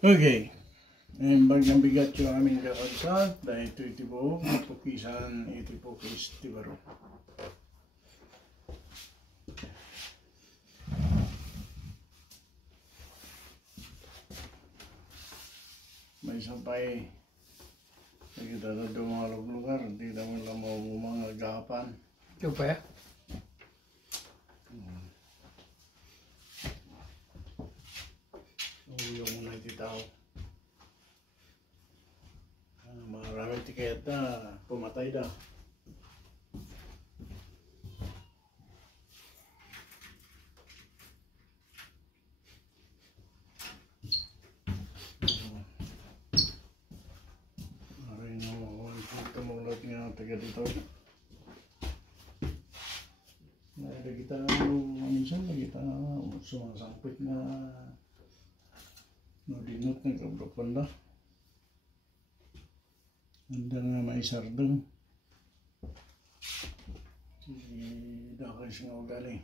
Okay. Bagang bigat yung aming kakalsat dahil ito itibo, pukisan, itipukis, tibaro. May sampay, nakita na doon mga lugar, hindi naman lang mga gapan. Ito pa ya? Yung muna ititaw. Maraming tiket na pumatay na. Maraming tumulot nga taga dito. Nakita minsan nakita sumasampit na dinot ng kabropan na. Handa nga may sardong. Dakay siya nga galing.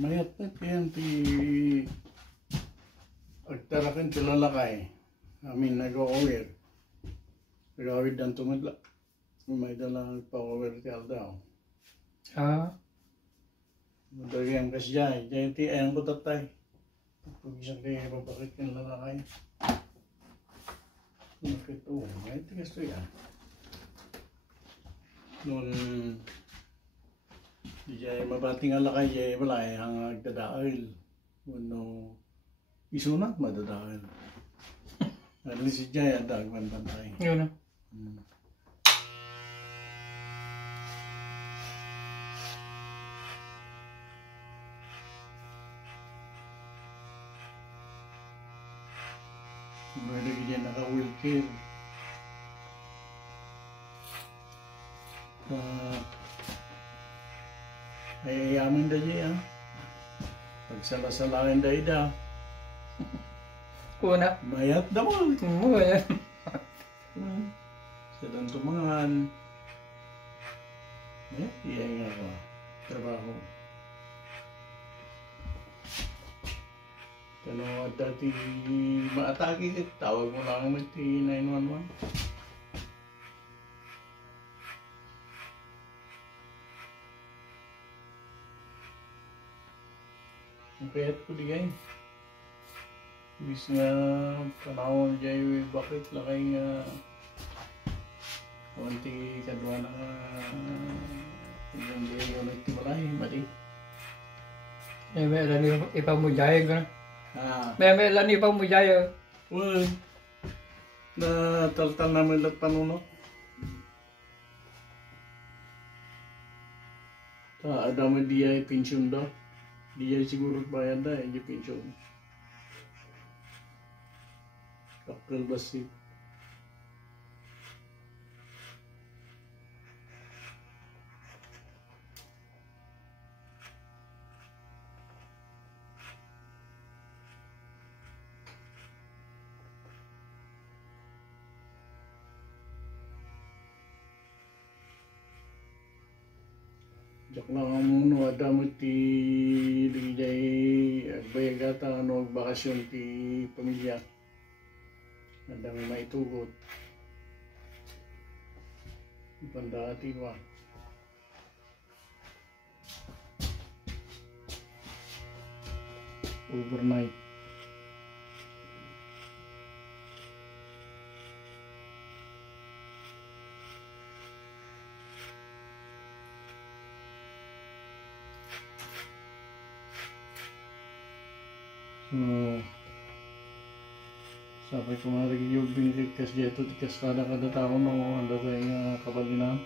mayat na yan ti agtarakan ti lalakay. Amin nag-o-over. Nagawid ng tumadla. May dalang pa-over ti Aldaw. Madali ang kasya. Diyan ti ayang ko tatay. Pag isang kaya babakit ng lalakay. Bakit o? May tigas to yan. Noon diyan mabating alakay diyan wala ang agdadail. Ano isunat madadail. Ano si Jaya dagwan bantay. Yun na. May lagi dyan naka-wheelchair. Ay ayaman da dyan. Pagsala-salain da ida. Una. Mayat da mo. Yan. Sadang tumangan. Iya nga ko. Trabaho. Kano dati maatake tawag mo lang ng T911. Ang payat ko di kayo. Bis nga panahon dyan bakit lakay nga konti kadwa na yung di ko nagtibalay mali. May alam niyo ipamujaya ko na. May alam niyo ipamujaya. Well, na taltal namin lahat panunot. Ada mo diya pension daw. Diya siguro bayad na yung pension. Kapil basi. Jak lang muna ada mo ti digay agbayagata ano bakasyon ti pamilya. Ada mo maitugot. Pandati ba? Overnight. Sampai kemarin yung binigkas dito, tikas kada tao no, handa tayong kapalinan.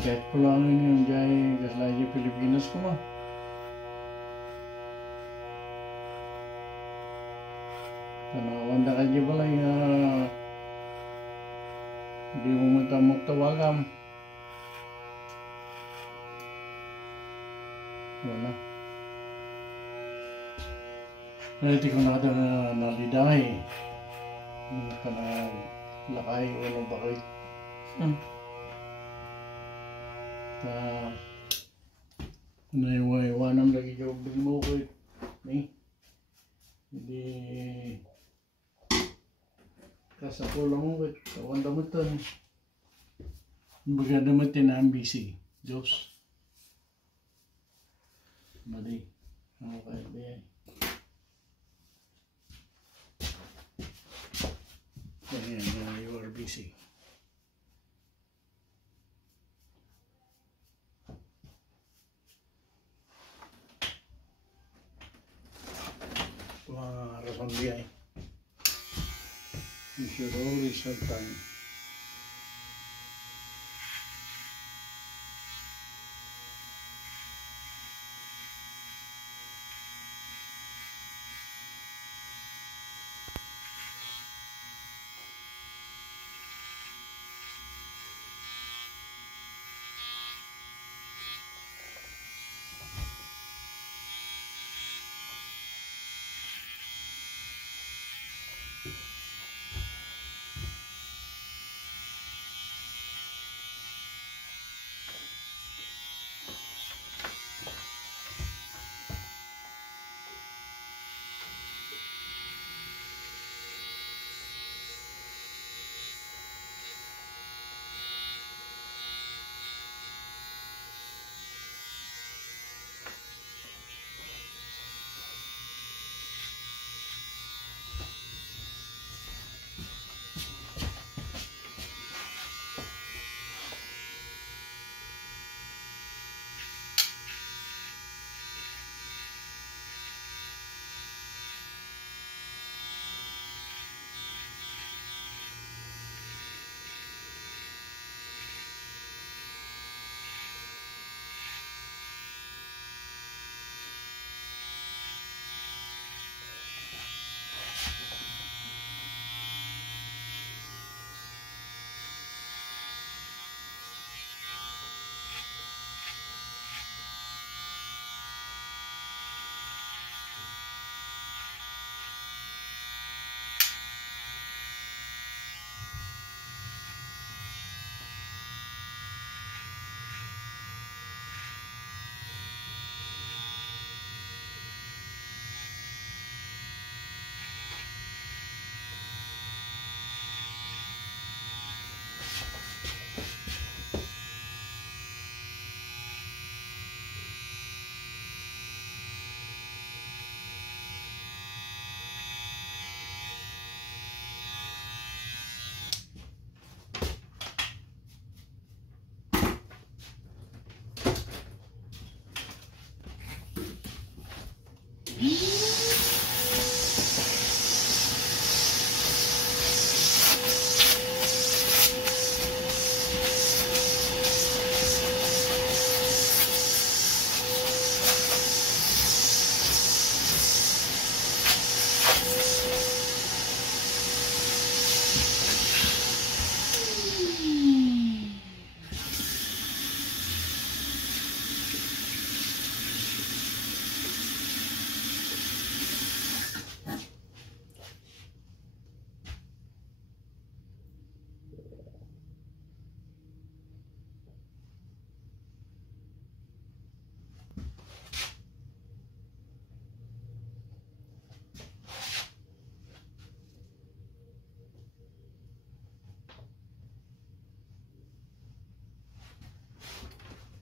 Kahit ko lang yung jay, kaslaya Pilipinas ko ma. Handa ka dyan pala yung hindi mo matamok tawagam. Wala. Hindi ko na nalidahi. Hindi ka na lakay o nang bakit. Naiwanam lagi yung mo ko. Hindi kasapulang mo ko. Wanda mo ito. Baga naman tinambisi. Diyos. Mali. Okay, be. Ayan, you are busy. Rason dia. You should always have time.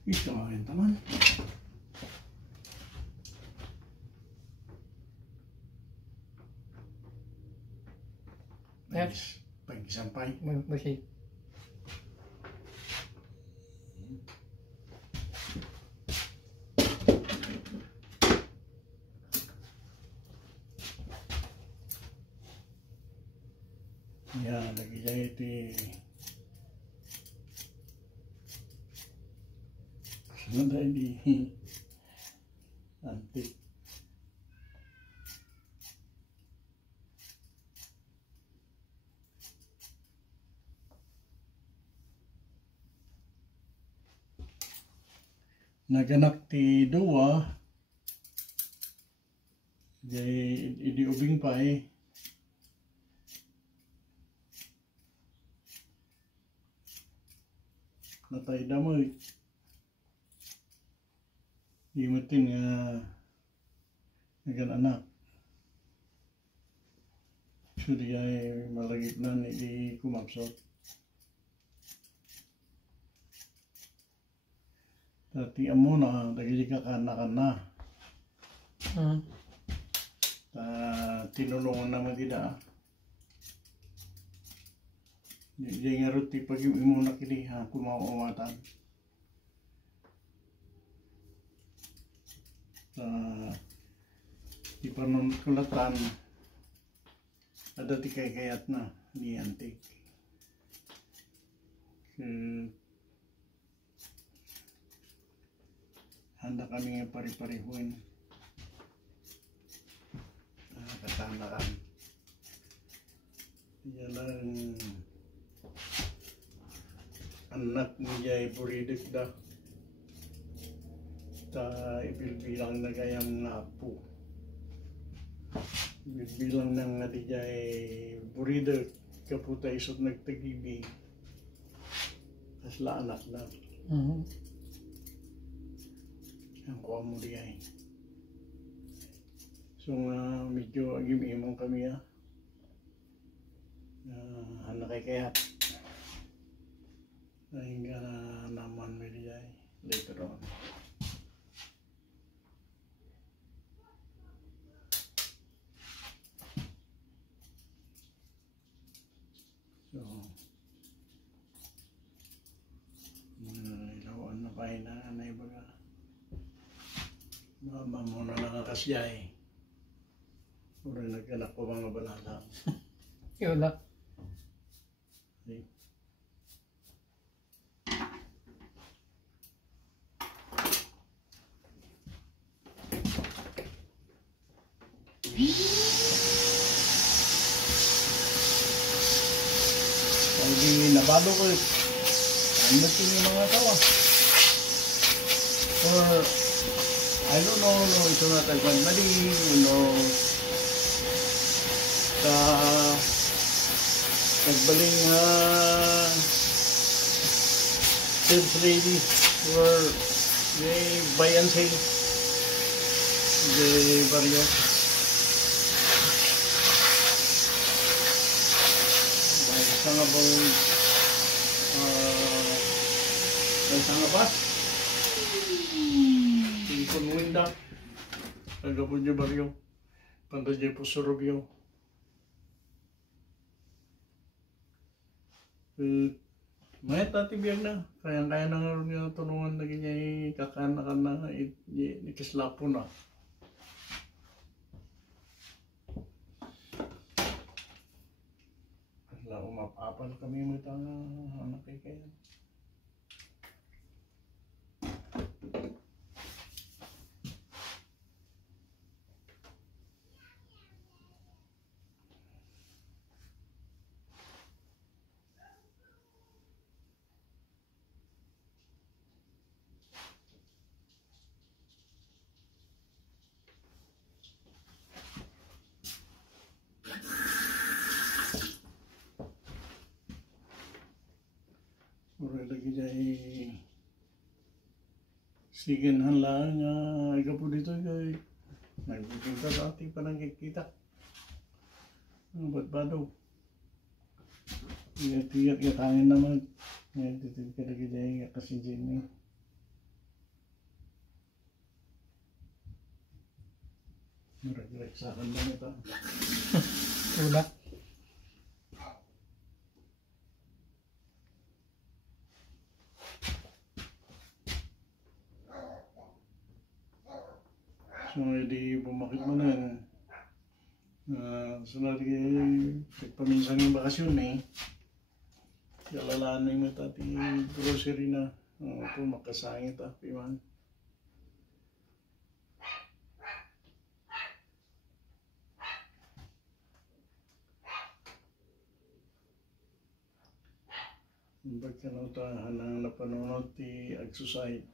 Ito nga rin naman. Yes. Pag-isampay. Masih. Yan, lagi dyan ito sunod na hindi antik. Naganak ti duwa jay idi ubing pa natay damoy di matin nga nagananak so di ay malagip na di kumapsot. Tati amo na dagili ka kana. Tinulungan naman tidak. Di nga ruti pag imo na kini ha kumawawatan. Di panon kulatan ada ti kayat na di antik. Handa kami nga pari-parihuin. Katandakan. Yan lang anak niya ipuridik da. Ta ibilbilang na kayang apo. Ibilbilang nang nga di niya ipuridik kaputa isot nagtagibi. Asla anak na. Ang kuha mo di ay. So medyo agim-imong kami anak kay kayat. Hingga naman mo di ay later on. So ilawan na pa na ibaga. Mama mo na nakakasyay. Puro nagkanak ko mga balala. Yun lang. Okay. Pag nabalo ko, ano yung mga tawa? Or I don't know, ito na tagpan mali, nagbaling sales lady or the buy and sale the barrio. May isang ba? Winda, agapon niyo baryo, panda niyo po surubyo. May tatibiyag na, kaya na nga tulungan na ganyan kakanakan na ikislapo na. Wala umapapal kami mo ito anak kaya. Ora lagi jay sigen lang nga ikaw po dito kay nagbuking ka dati pa nang kikita. Ba't ba daw? Tiyak hangin naman. Ngayon titig ka lagi jay kasi Jimmy. Marag-rag sa akin lang ito. Wala. So, hindi bumakit mo na. So, lagi paminsan yung bakasyon eh. Kalalaan mo tati grocery na. Ito, makasangit piman. Ba't ka na utahan ang napanunod ti exercise?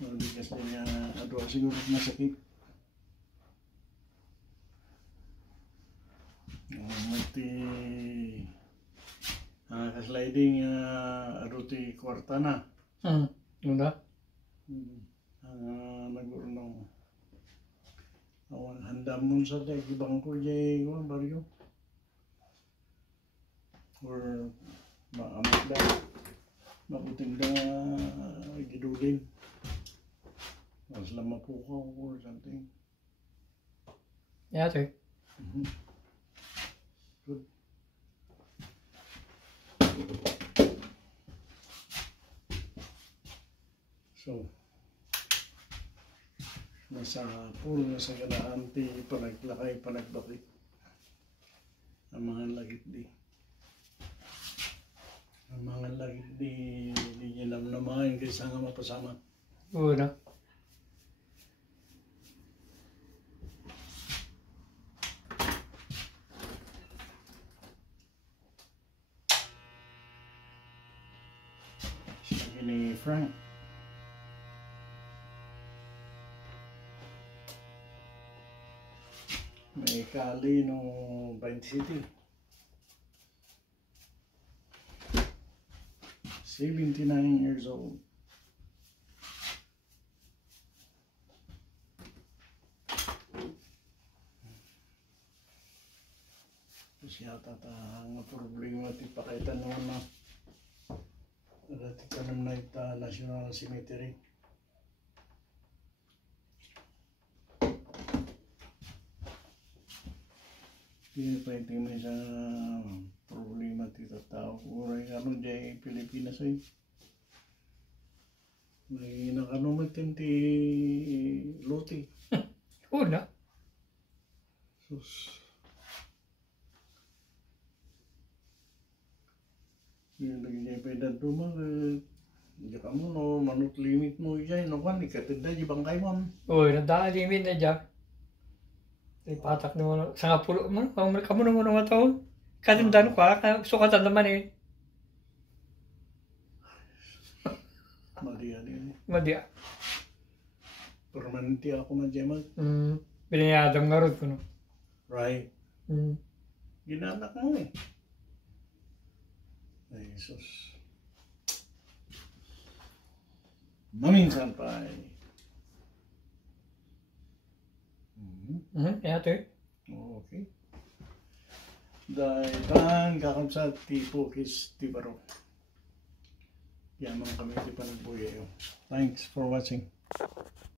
Bigas din niya adwa siguro masakit. Mati kasliding aduti kwarta na. Wala. Nagurunong awan handam mun sa day ibang ko jay ko baryo. Or maamot da mabuting da gidulin. Mas lama po ko or something. Yeah, sir. Good. So, nasa pool, nasa galaan ti panaglakay, panagbakit. Ang mga lagit di. Ang mga lagit di niya namnamahin kaysa nga mapasama. Wala. Sabi ni Frank. May kali no Pine City. 79 years old. Kasi yata ang problema ti pakaitan naman na dati kanam na ita National Cemetery. Hindi pa ito may sa problema ti tao. Uray ano dyan Pilipinas ay. May nakanumitin ti Loti. Wala. Sus. Yung lagi niya pedad duma, hindi ka mo no, manut limit mo dyan, no kan, ikatid na di bangkay mo. Uy, nadalimin na dyan. Ipatak naman, sa nga pulo man, kamu naman mga taon. Katindan ko, sukatan naman eh. Madiya din. Madya. Permanente ako madyamal. Binayadang nga rin ko, no? Right. Ginanak mo eh. Ay, Jesus. Maminsan pa eh. Kaya ito eh. Okay. Dahil tan kakamsat ti Pukis ti Baro. Yan mga kami ti Panagbuyayo. Thanks for watching.